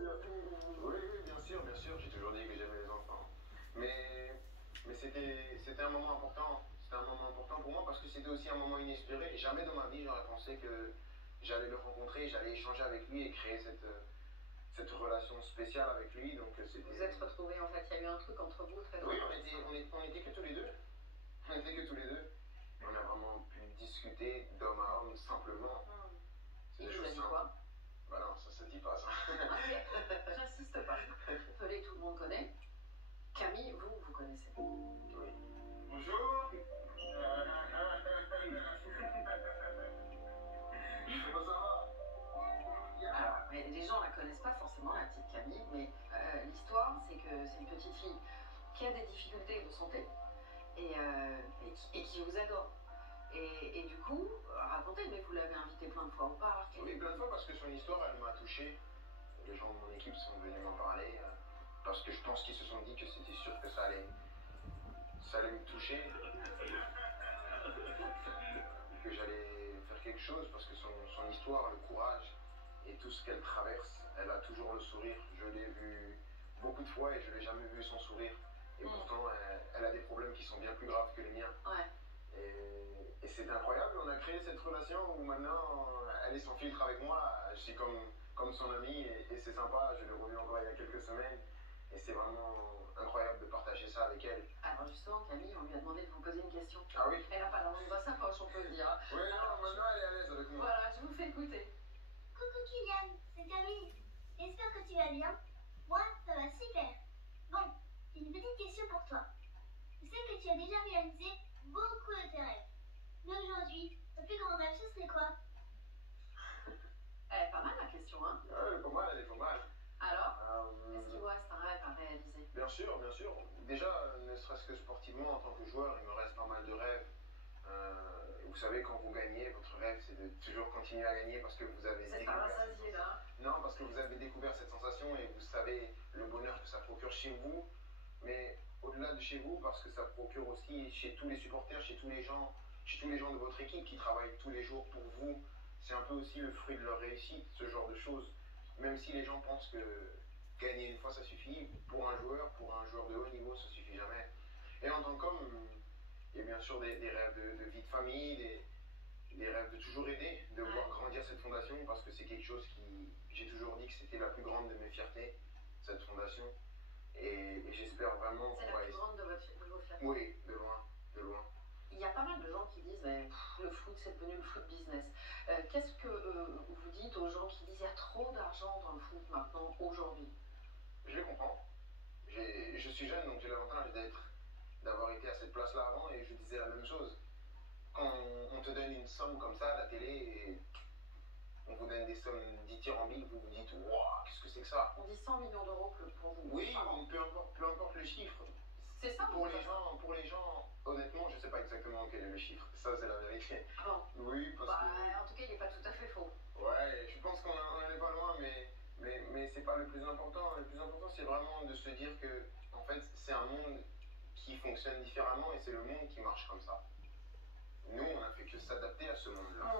Oui, oui, bien sûr, j'ai toujours dit que j'aimais les enfants. Mais, mais c'était un moment important. C'était un moment important pour moi parce que c'était aussi un moment inespéré. Jamais dans ma vie j'aurais pensé que j'allais le rencontrer, j'allais échanger avec lui et créer cette relation spéciale avec lui. Donc c'était. Vous êtes retrouvés en fait, il y a eu un truc entre vous très Oui, fort. on était que tous les deux. On était que tous les deux. On a vraiment pu discuter d'homme à homme simplement. C'est Il des vous a choses dit simples. quoi? Bah non, ça se dit pas ça. Ok, j'insiste pas. Pelé, tout le monde connaît. Camille, vous connaissez. Oui. Bonjour. Comment ça va? Alors, mais les gens la connaissent pas forcément, la petite Camille, mais l'histoire, c'est que c'est une petite fille qui a des difficultés de santé et qui vous adore. Et du coup, racontez, mais vous l'avez invitée plein de fois au parc. Oui, plein de fois parce que son histoire, elle m'a touché. Les gens de mon équipe sont venus m'en parler parce que je pense qu'ils se sont dit que c'était sûr que ça allait me toucher, que j'allais faire quelque chose parce que son histoire, le courage et tout ce qu'elle traverse, elle a toujours le sourire. Je l'ai vu beaucoup de fois et je l'ai jamais vu sans sourire. Et pourtant, elle a des problèmes qui sont bien plus graves que les miens. Ouais. Et c'est incroyable, on a créé cette relation où maintenant elle est sans filtre avec moi, je suis comme son ami et c'est sympa, je l'ai revu encore il y a quelques semaines et c'est vraiment incroyable de partager ça avec elle. Alors justement, Camille, on lui a demandé de vous poser une question. Ah oui? Elle n'a pas la langue dans sa poche, on peut le dire. Oui, non, maintenant elle est à l'aise avec moi. Voilà, je vous fais écouter. Coucou Kylian, c'est Camille. J'espère que tu vas bien. Moi, ça va super. Bon, j'ai une petite question pour toi. Je sais que tu as déjà réalisé beaucoup de tes rêves. Mais aujourd'hui, ton plus grand rêve, ce serait quoi? Elle est pas mal la question, hein? Ouais, elle est pas mal, elle est pas mal. Alors, est-ce qu'il vous reste un rêve à réaliser? Bien sûr, bien sûr. Déjà, ne serait-ce que sportivement, en tant que joueur, il me reste pas mal de rêves. Vous savez, quand vous gagnez, votre rêve, c'est de toujours continuer à gagner parce que vous avez C'est pas rassasié là. Non, parce que vous avez découvert cette sensation et vous savez le bonheur que ça procure chez vous, mais au-delà de chez vous, parce que ça procure aussi chez tous les supporters, chez tous les gens de votre équipe qui travaillent tous les jours pour vous. C'est un peu aussi le fruit de leur réussite, ce genre de choses. Même si les gens pensent que gagner une fois ça suffit, pour un joueur de haut niveau, ça suffit jamais. Et en tant qu'homme, il y a bien sûr des rêves de vie de famille, des rêves de toujours aider, de voir grandir cette fondation, parce que c'est quelque chose qui, j'ai toujours dit que c'était la plus grande de mes fiertés, cette fondation. Et j'espère vraiment C'est la plus grande de vos fiertés? Oui, de loin, de loin. Il y a pas mal de gens qui disent mais, le foot c'est devenu le foot business. Qu'est-ce que vous dites aux gens qui disent il y a trop d'argent dans le foot maintenant, aujourd'hui? Je les comprends. Je suis jeune donc j'ai l'avantage d'avoir été à cette place-là avant et je disais la même chose. Quand on te donne une somme comme ça à la télé et on vous donne des sommes dithyrambiques, vous vous dites waouh, qu'est-ce que c'est que ça? On dit 100 millions d'euros pour vous. Oui, peu importe le chiffre. C'est ça pour les gens, honnêtement, je ne sais pas exactement quel est le chiffre. Ça, c'est la vérité. Bon. Oui, parce que. En tout cas, il n'est pas tout à fait faux. Ouais, je pense qu'on n'en est pas loin, mais c'est pas le plus important. Le plus important, c'est vraiment de se dire que, en fait, c'est un monde qui fonctionne différemment et c'est le monde qui marche comme ça. Nous, on n'a fait que s'adapter à ce monde-là.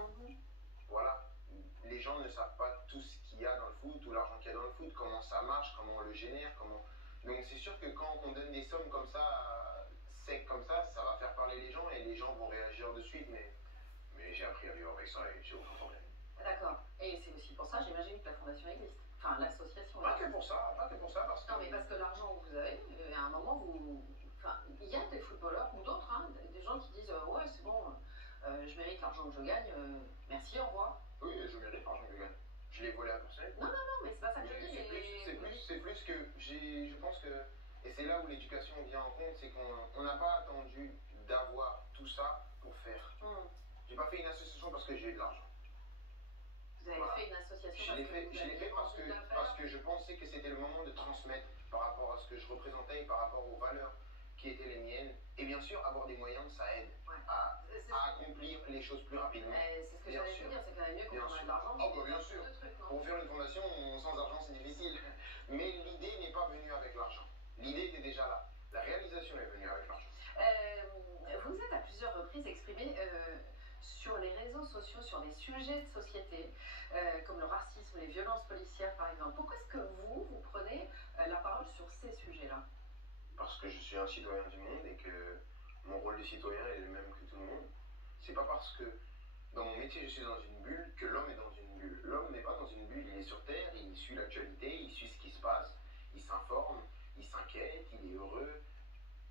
Voilà. Les gens ne savent pas tout ce qu'il y a dans le foot, tout l'argent qu'il y a dans le foot, comment ça marche, comment on le génère, comment. Donc c'est sûr que quand on donne des sommes comme ça, secs comme ça va faire parler les gens et les gens vont réagir de suite, mais j'ai appris à vivre avec ça et j'ai aucun problème. D'accord. Et c'est aussi pour ça, j'imagine, que la fondation existe. Enfin, l'association. Pas que pour ça, parce que... Non, mais parce que l'argent que vous avez, à un moment, Enfin, il y a des footballeurs ou d'autres, hein, des gens qui disent ouais, c'est bon, je mérite l'argent que je gagne, merci, au revoir. Oui, je mérite l'argent que je gagne. Je l'ai volé à personne. Non, mais c'est pas ça que je dis. C'est plus que je pense que, et c'est là où l'éducation vient en compte, c'est qu'on n'a pas attendu d'avoir tout ça pour faire. J'ai pas fait une association parce que j'ai eu de l'argent. Vous avez fait une association Je l'ai fait parce que je pensais que c'était le moment de transmettre par rapport à ce que je représentais et par rapport aux valeurs qui étaient les miennes. Et bien sûr, avoir des moyens, ça aide à accomplir les choses plus rapidement. C'est ce que j'allais vous dire, c'est quand même mieux quand on a de l'argent. Oh, bah, bien sûr. Pour faire une fondation, sans argent, c'est difficile. Mais l'idée n'est pas venue avec l'argent. L'idée était déjà là. La réalisation est venue avec l'argent. Vous êtes à plusieurs reprises exprimé sur les réseaux sociaux, sur des sujets de société, comme le racisme, les violences policières par exemple. Pourquoi est-ce que vous, sujet-là? Parce que je suis un citoyen du monde et que mon rôle de citoyen est le même que tout le monde. C'est pas parce que dans mon métier je suis dans une bulle que l'homme est dans une bulle. L'homme n'est pas dans une bulle, il est sur Terre, il suit l'actualité, il suit ce qui se passe, il s'informe, il s'inquiète, il est heureux.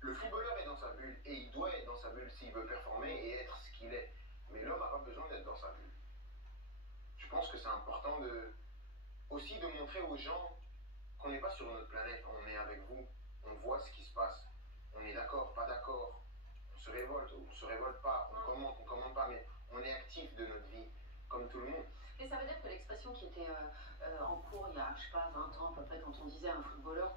Le footballeur est dans sa bulle et il doit être dans sa bulle s'il veut performer et être ce qu'il est. Mais l'homme n'a pas besoin d'être dans sa bulle. Je pense que c'est important aussi de montrer aux gens qu'on n'est pas sur notre planète, on est avec vous, on voit ce qui se passe. On est d'accord, pas d'accord, on se révolte, on se révolte pas, on commente pas, mais on est actif de notre vie, comme tout le monde. Et ça veut dire que l'expression qui était en cours il y a, je sais pas, 20 ans à peu près, quand on disait à un footballeur